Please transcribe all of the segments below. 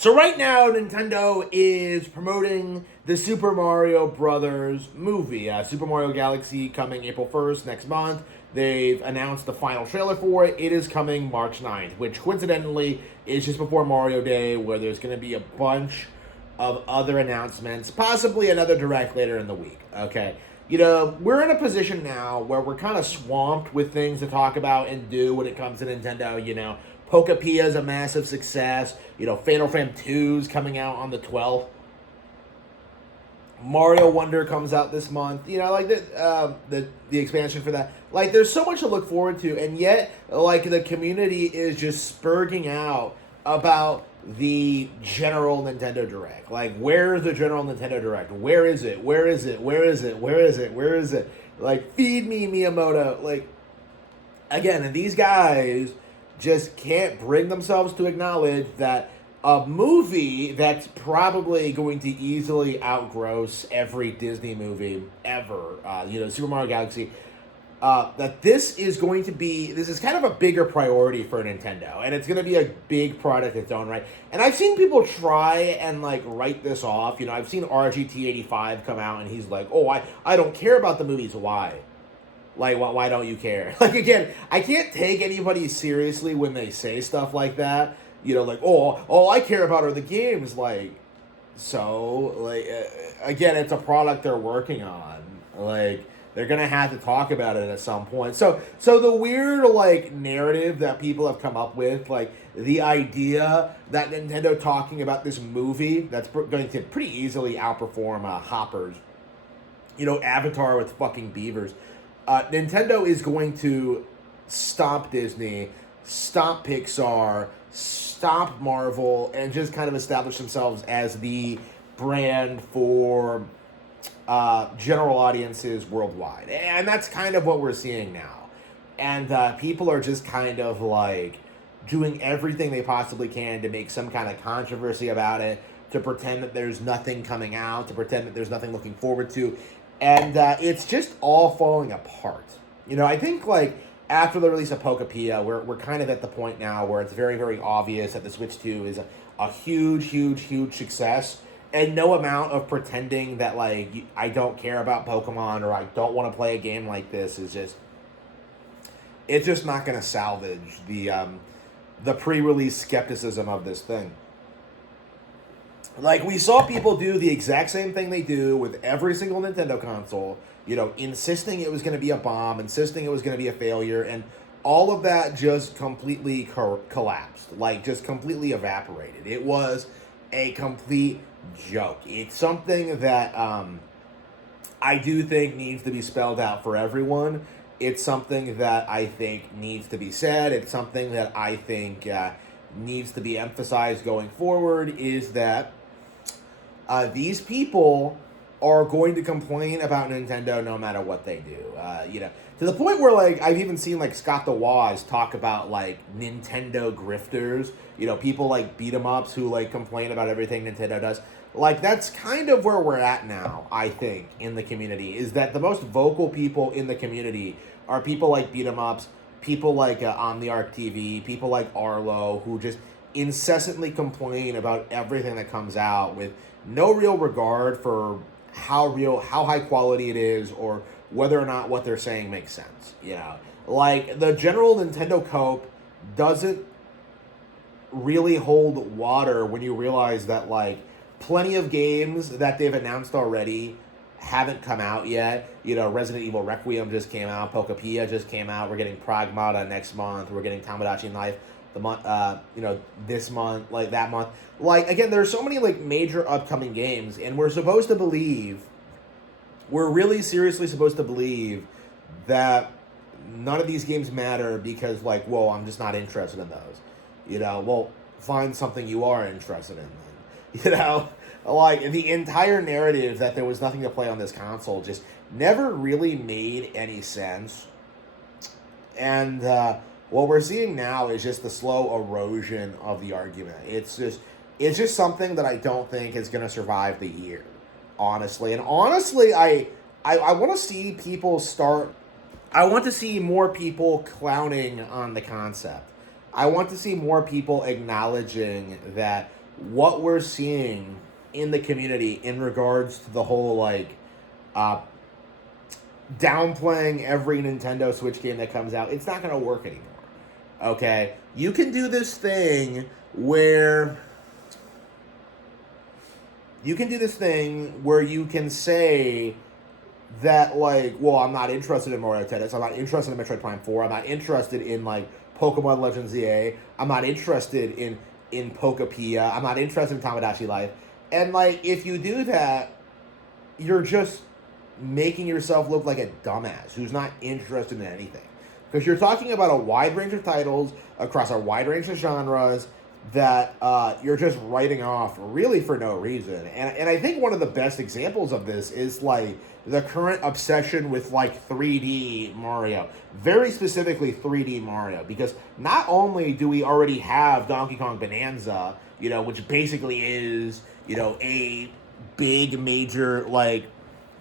So right now, Nintendo is promoting the Super Mario Brothers movie. Super Mario Galaxy coming April 1st next month. They've announced the final trailer for it. It is coming March 9th, which coincidentally is just before Mario Day, where there's going to be a bunch of other announcements, possibly another direct later in the week. Okay. We're in a position now where we're kind of swamped with things to talk about and do when it comes to Nintendo. Pokapia is a massive success. Fatal Frame 2 is coming out on the 12th. Mario Wonder comes out this month. The expansion for that. There's so much to look forward to, and yet, the community is just spurging out about the general Nintendo Direct. Where's the general Nintendo Direct? Where is it? Where is it? Where is it? Where is it? Where is it? Feed me, Miyamoto. Again, and these guys just can't bring themselves to acknowledge that a movie that's probably going to easily outgross every Disney movie ever, Super Mario Galaxy, that this is kind of a bigger priority for Nintendo, and it's going to be a big product in its own right. And I've seen people try and write this off. I've seen RGT85 come out and he's like, oh, I don't care about the movies. Why? Why don't you care? Again, I can't take anybody seriously when they say stuff like that. All I care about are the games. Again, it's a product they're working on. They're going to have to talk about it at some point. So the weird, narrative that people have come up with, the idea that Nintendo talking about this movie that's going to pretty easily outperform Hoppers, Avatar with fucking beavers. Nintendo is going to stop Disney, stop Pixar, stop Marvel, and just kind of establish themselves as the brand for general audiences worldwide. And that's kind of what we're seeing now. And people are just kind of doing everything they possibly can to make some kind of controversy about it, to pretend that there's nothing coming out, to pretend that there's nothing looking forward to. And it's just all falling apart. I think after the release of Pokapia, we're kind of at the point now where it's very, very obvious that the Switch 2 is a huge, huge, huge success. And no amount of pretending that I don't care about Pokemon or I don't want to play a game like this is it's just not going to salvage the pre-release skepticism of this thing. We saw people do the exact same thing they do with every single Nintendo console, insisting it was going to be a bomb, insisting it was going to be a failure, and all of that just completely collapsed, just completely evaporated. It was a complete joke. It's something that I do think needs to be spelled out for everyone. It's something that I think needs to be said. It's something that I think needs to be emphasized going forward, is that these people are going to complain about Nintendo no matter what they do. To the point where I've even seen Scott the Woz talk about Nintendo grifters. People beat 'em ups who complain about everything Nintendo does. That's kind of where we're at now, I think, in the community, is that the most vocal people in the community are people like beat 'em ups, people like OmniArc TV, people like Arlo, who just incessantly complain about everything that comes out with no real regard for how high quality it is, or whether or not what they're saying makes sense. The general Nintendo cope doesn't really hold water when you realize that plenty of games that they've announced already haven't come out yet. Resident Evil Requiem just came out, Pokapia just came out, we're getting Pragmata next month, we're getting Tomodachi Life the month, this month, that month. Again, there's so many major upcoming games, and we're really seriously supposed to believe that none of these games matter because I'm just not interested in those. Well, find something you are interested in then. The entire narrative that there was nothing to play on this console just never really made any sense. And what we're seeing now is just the slow erosion of the argument. It's just something that I don't think is going to survive the year, honestly. And honestly, I want to see people start. I want to see more people clowning on the concept. I want to see more people acknowledging that what we're seeing in the community in regards to the whole like uh, downplaying every Nintendo Switch game that comes out, it's not going to work anymore. Okay? You can do this thing where you can say that, like, well, I'm not interested in Mario Tennis, I'm not interested in Metroid Prime 4, I'm not interested in, like, Pokemon Legends ZA, I'm not interested in Pokepia, I'm not interested in Tamagotchi Life. And, like, if you do that, you're just making yourself look like a dumbass who's not interested in anything. Because you're talking about a wide range of titles across a wide range of genres that you're just writing off really for no reason. And I think one of the best examples of this is like the current obsession with like 3D Mario, very specifically 3D Mario, because not only do we already have Donkey Kong Bonanza, which basically is, a big major like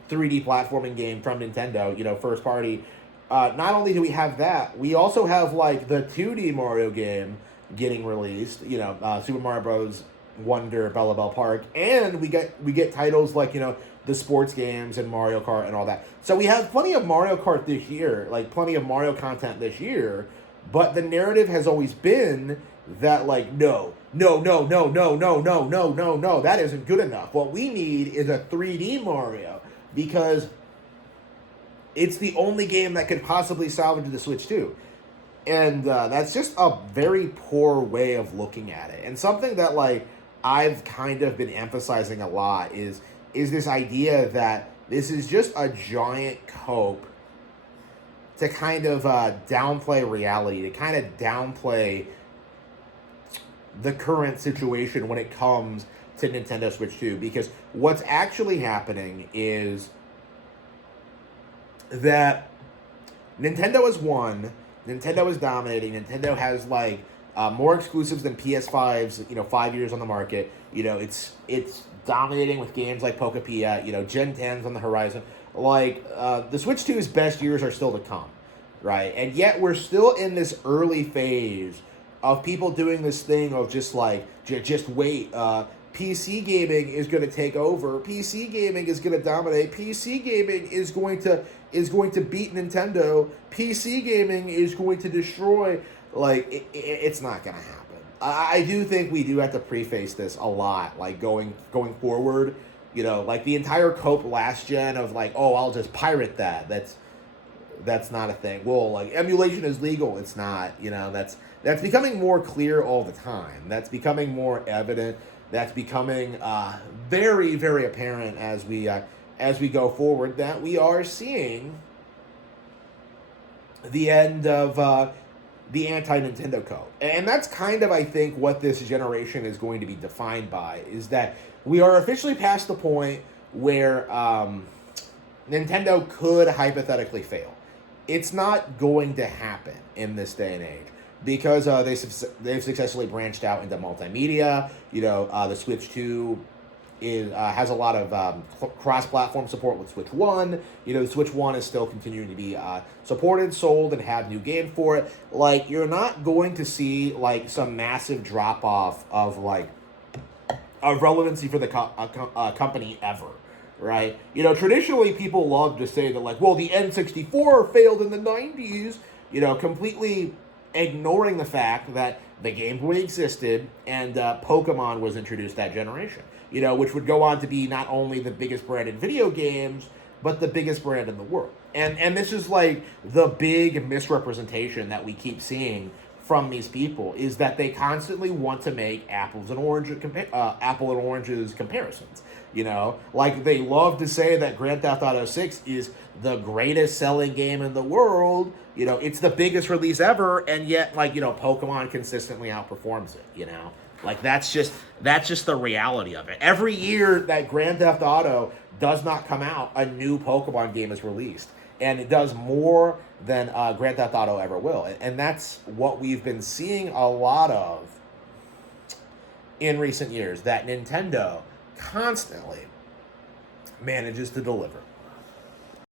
3D platforming game from Nintendo, first party. Not only do we have that, we also have like the 2D Mario game getting released, Super Mario Bros. Wonder, Bella Bell Park, and we get titles like, the sports games and Mario Kart and all that. So we have plenty of Mario Kart this year, like plenty of Mario content this year, but the narrative has always been that like, no, that isn't good enough. What we need is a 3D Mario, because it's the only game that could possibly salvage the Switch 2. And that's just a very poor way of looking at it. And something that like I've kind of been emphasizing a lot is this idea that this is just a giant cope to kind of downplay reality, to kind of downplay the current situation when it comes to Nintendo Switch 2. Because what's actually happening is that Nintendo has won, Nintendo is dominating, Nintendo has like more exclusives than PS5's 5 years on the market. It's dominating with games like Pokepia, Gen 10's on the horizon. Like the Switch 2's best years are still to come, right? And yet we're still in this early phase of people doing this thing of just like just wait, PC gaming is going to take over. PC gaming is going to dominate. PC gaming is going to beat Nintendo. PC gaming is going to destroy. Like, it's not going to happen. I do think we do have to preface this a lot, like going forward. Like the entire cope last gen of like, oh, I'll just pirate that. That's not a thing. Well, like emulation is legal. It's not. That's becoming more clear all the time. That's becoming more evident. That's becoming very, very apparent as we go forward, that we are seeing the end of the anti-Nintendo code. And that's kind of, I think, what this generation is going to be defined by, is that we are officially past the point where Nintendo could hypothetically fail. It's not going to happen in this day and age, because they've successfully branched out into multimedia. The Switch 2 has a lot of cross-platform support with Switch 1. The Switch 1 is still continuing to be supported, sold, and have new games for it. Like, you're not going to see, like, some massive drop-off of, like, of relevancy for the company ever, right? Traditionally, people love to say that, like, well, the N64 failed in the 90s, completely ignoring the fact that the Game Boy existed and Pokemon was introduced that generation, which would go on to be not only the biggest brand in video games, but the biggest brand in the world. And this is like the big misrepresentation that we keep seeing from these people, is that they constantly want to make apple and oranges comparisons. Like they love to say that Grand Theft Auto 6 is the greatest selling game in the world. It's the biggest release ever, and yet, like, Pokemon consistently outperforms it, Like, that's just the reality of it. Every year that Grand Theft Auto does not come out, a new Pokemon game is released. And it does more than Grand Theft Auto ever will. And that's what we've been seeing a lot of in recent years, that Nintendo constantly manages to deliver.